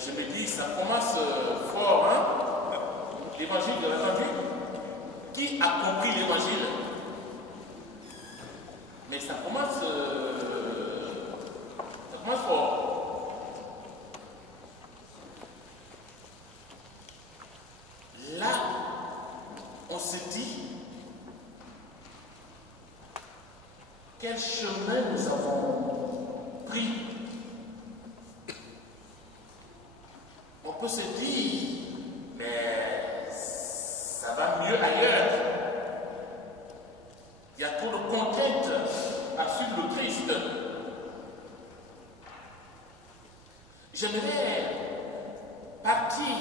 je me dis, ça commence fort, hein? L'évangile, vous avez entendu? Qui a compris l'évangile? Mais ça commence fort. Là, on se dit, quel chemin nous avons pris? On peut se dire, mais ça va mieux ailleurs. Il y a trop de contraintes à suivre le Christ. J'aimerais partir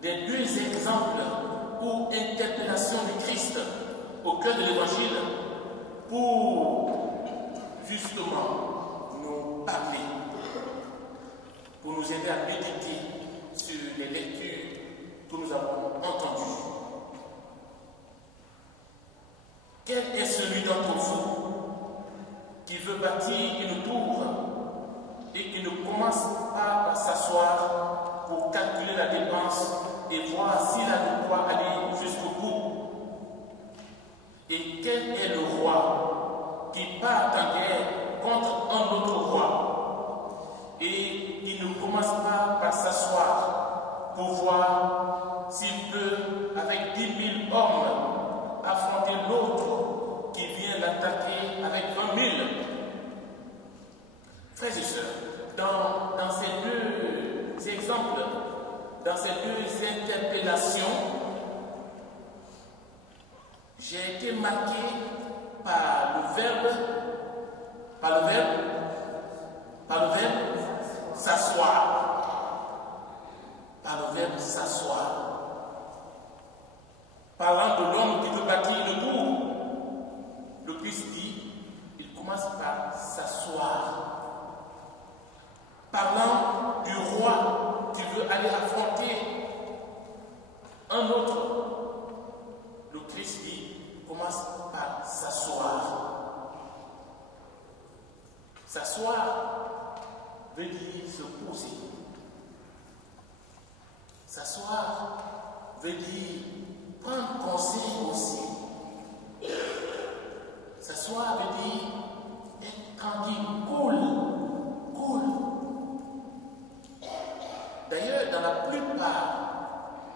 des deux exemples ou interpellations du Christ au cœur de l'Évangile pour justement nous parler, pour nous aider à méditer sur les lectures que nous avons entendues. Quel est celui d'entre vous qui veut bâtir une tour et qui ne commence pas par s'asseoir pour calculer la dépense et voir s'il a de quoi aller jusqu'au bout? Et quel est le roi qui part en guerre contre un autre roi et qui ne commence pas par s'asseoir pour voir s'il peut, avec 10 000 hommes, affronter l'autre qui vient l'attaquer avec 20 000? Frères et sœurs, dans ces deux exemples, dans ces deux interpellations, j'ai été marqué par le verbe s'asseoir. Par le verbe s'asseoir. Parlant de l'homme qui veut bâtir une tour, le Christ dit, il commence par s'asseoir. Parlant du roi qui veut aller affronter un autre, le Christ dit, commence par s'asseoir. S'asseoir veut dire se poser. S'asseoir veut dire prendre conseil aussi. S'asseoir veut dire être tranquille, cool. D'ailleurs, dans la plupart,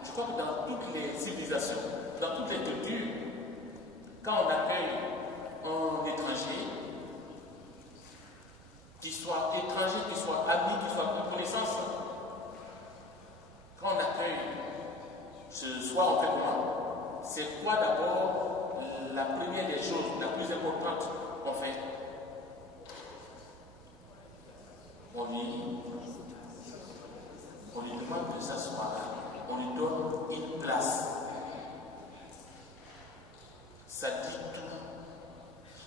je crois que dans toutes les civilisations, dans toutes les cultures, quand on accueille un étranger, qu'il soit étranger, qu'il soit ami, qu'il soit de connaissance, quand on accueille ce soir, on fait comment? C'est quoi d'abord la première des choses, la plus importante qu'on fait? On lui demande de s'asseoir, on lui donne une place. Ça dit tout.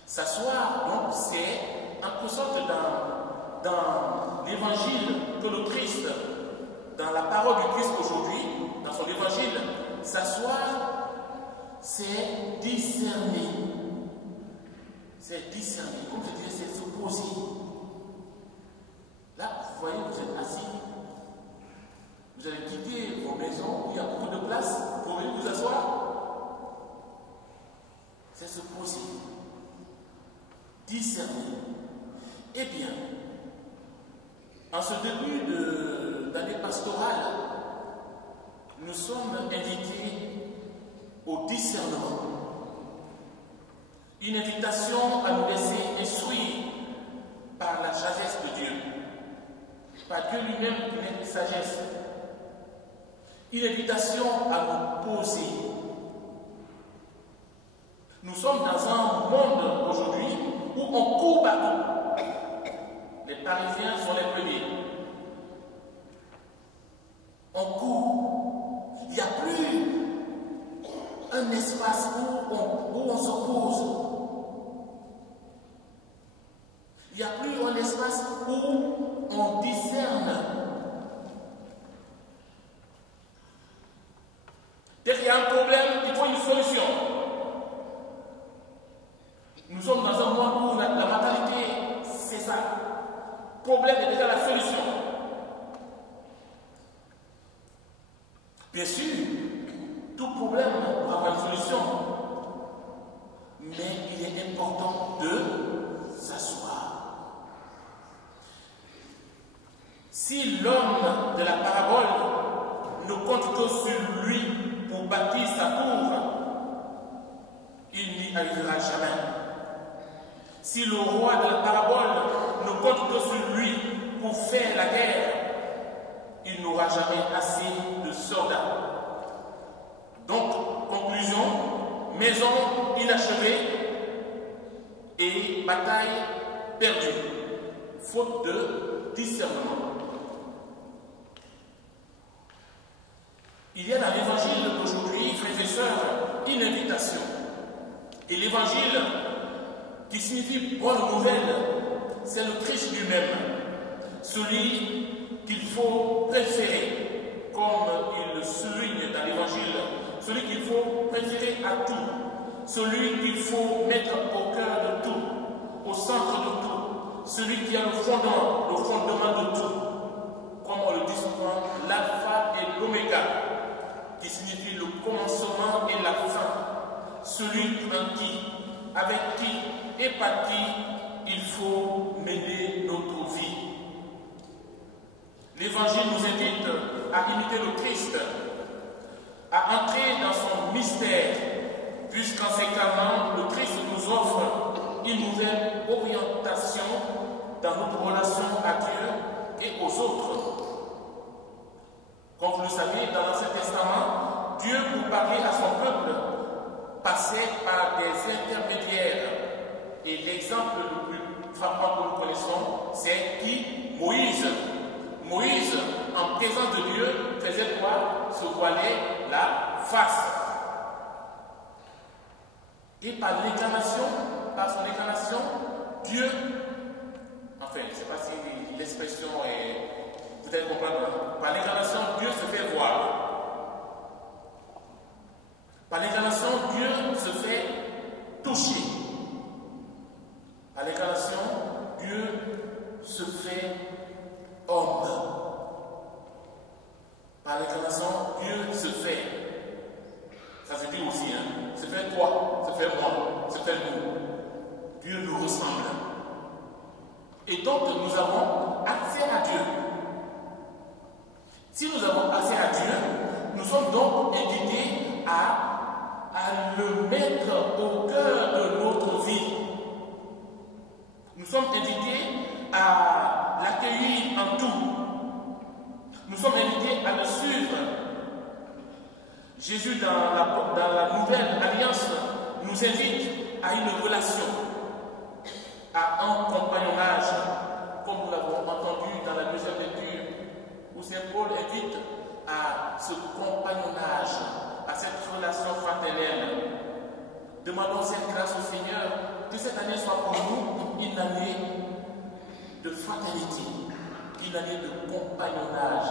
S'asseoir, donc, c'est en quelque sorte dans l'évangile que le Christ, dans la parole du Christ aujourd'hui, dans son évangile, s'asseoir, c'est discerner. C'est discerner. Comme je disais, c'est se poser. Là, vous voyez, vous êtes assis. Vous allez quitter vos maisons où il y a beaucoup de place pour venir vous asseoir. C'est se poser. Discerner. Eh bien, en ce début d'année pastorale, nous sommes invités au discernement. Une invitation à nous laisser instruire par la sagesse de Dieu. Par Dieu lui-même qui est une sagesse. Une invitation à nous poser. Nous sommes dans un monde aujourd'hui où on court partout. Les Parisiens sont les premiers. On court. Il n'y a plus un espace où on se pose. Il n'y a plus un espace où on discerne. Dès qu'il y a un problème, il faut une solution. Nous sommes dans un monde où la mentalité, c'est ça. Problème est déjà la solution. Bien sûr, tout problème doit avoir une solution, mais il est important de s'asseoir. Si l'homme de la parabole ne compte que sur lui pour bâtir sa tour, il n'y arrivera jamais. Si le roi de la parabole ne compte que sur lui pour faire la guerre, il n'aura jamais assez de soldats. Donc, conclusion, maison inachevée et bataille perdue, faute de discernement. Il y a dans l'évangile d'aujourd'hui, frères et sœurs, une invitation. Et l'évangile, qui signifie bonne nouvelle, c'est le Christ lui-même, celui qu'il faut préférer, comme il le souligne dans l'évangile, celui qu'il faut préférer à tout, celui qu'il faut mettre au cœur de tout, au centre de tout, celui qui a le fondement de tout, comme on le dit souvent, l'alpha et l'oméga, qui signifie le commencement et la fin, celui en qui, avec qui et par qui il faut mener notre vie. L'Évangile nous invite à imiter le Christ, à entrer dans son mystère, puisqu'en s'incarnant, le Christ nous offre une nouvelle orientation dans notre relation à Dieu et aux autres. Comme vous le savez, dans l'Ancien Testament, Dieu, pour parler à son peuple, passait par des intermédiaires. Et l'exemple le plus frappant que nous connaissons, c'est qui? Moïse. Moïse, en présence de Dieu, faisait quoi? Se voilait la face. Et par son incarnation, Dieu, enfin, je ne sais pas si l'expression est... Vous allez comprendre. Par l'incarnation, Dieu se fait voir. Par l'incarnation, Dieu se fait toucher. Par l'incarnation, Dieu se fait homme. Par l'incarnation, Dieu se fait. Ça se dit aussi, hein. Se fait toi, se fait moi, se fait nous. Dieu nous ressemble. Et donc, nous avons accès à Dieu. Si nous avons accès à Dieu, nous sommes donc invités à le mettre au cœur de notre vie. Nous sommes invités à l'accueillir en tout. Nous sommes invités à le suivre. Jésus, dans la nouvelle alliance, nous invite à une relation, à un compagnonnage, comme nous l'avons entendu dans la deuxième lecture, où Saint Paul invite à ce compagnonnage, à cette relation fraternelle. Demandons cette grâce au Seigneur, que cette année soit pour nous une année de fraternité, une année de compagnonnage,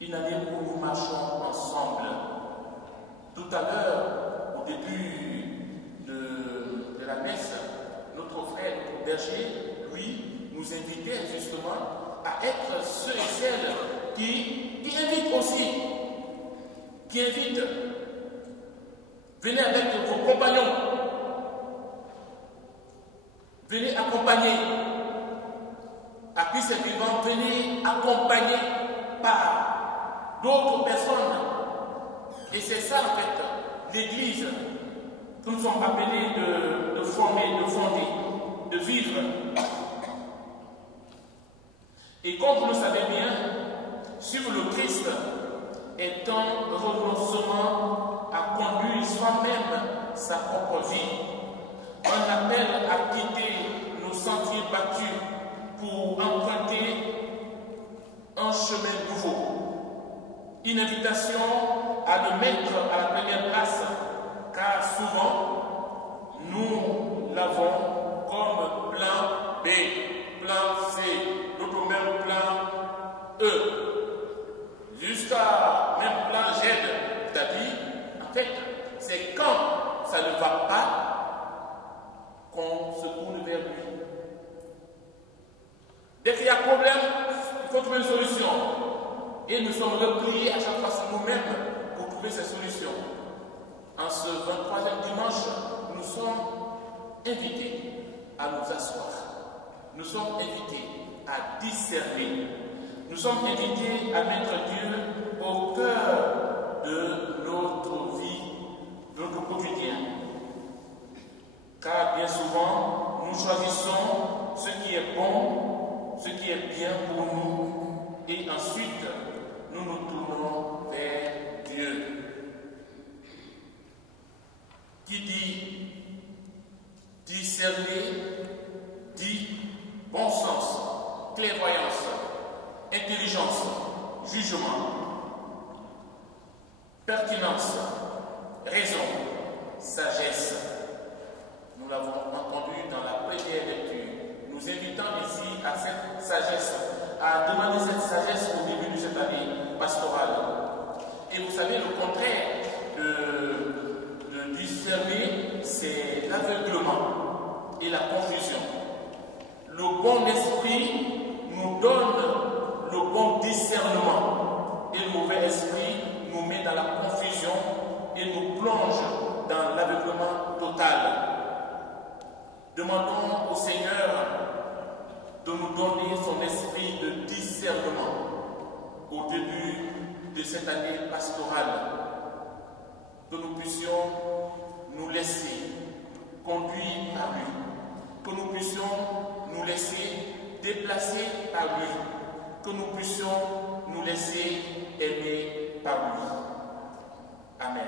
une année où nous marchons ensemble. Tout à l'heure, au début de la messe, notre frère, notre berger, lui, nous invitait justement à être ceux et celles qui invitent aussi, qui invitent. Venez avec vos compagnons. Venez accompagner. À Christ est vivant, venez accompagner par d'autres personnes. Et c'est ça en fait, l'Église que nous sommes appelés de former, de fonder, de vivre. Et comme vous le savez bien, suivre le Christ est un renoncement à conduire soi-même sa propre vie. Un appel à quitter nos sentiers battus pour emprunter un chemin nouveau. Une invitation à le mettre à la première place, car souvent, nous l'avons comme plan B, plan C, notre même plan E, jusqu'à même plan Z, c'est-à-dire, en fait, c'est quand ça ne va pas qu'on se tourne vers lui. Dès qu'il y a problème, il faut trouver une solution. Et nous sommes repliés à chaque fois sur nous-mêmes pour trouver ces solutions. En ce 23e dimanche, nous sommes invités à nous asseoir. Nous sommes invités à discerner. Nous sommes invités à mettre Dieu au cœur de notre vie, de notre quotidien. Car bien souvent, nous choisissons ce qui est bon, ce qui est bien pour nous, et ensuite, nous nous tournons vers Dieu. Qui dit discerner, dit bon sens, clairvoyance, intelligence, jugement, pertinence, raison, sagesse. Nous l'avons entendu dans la première lecture. Nous invitons ici à cette sagesse, à demander cette sagesse au début de cette année pastorale. Et vous savez, le contraire de discerner, c'est l'aveuglement et la confusion. Le bon esprit nous donne le bon discernement et le mauvais esprit nous met dans la confusion et nous plonge dans l'aveuglement total. Demandons au Seigneur de nous donner son esprit de discernement au début de cette année pastorale, que nous puissions nous laisser conduire par lui, que nous puissions nous laisser déplacer par lui, que nous puissions nous laisser aimer par lui. Amen.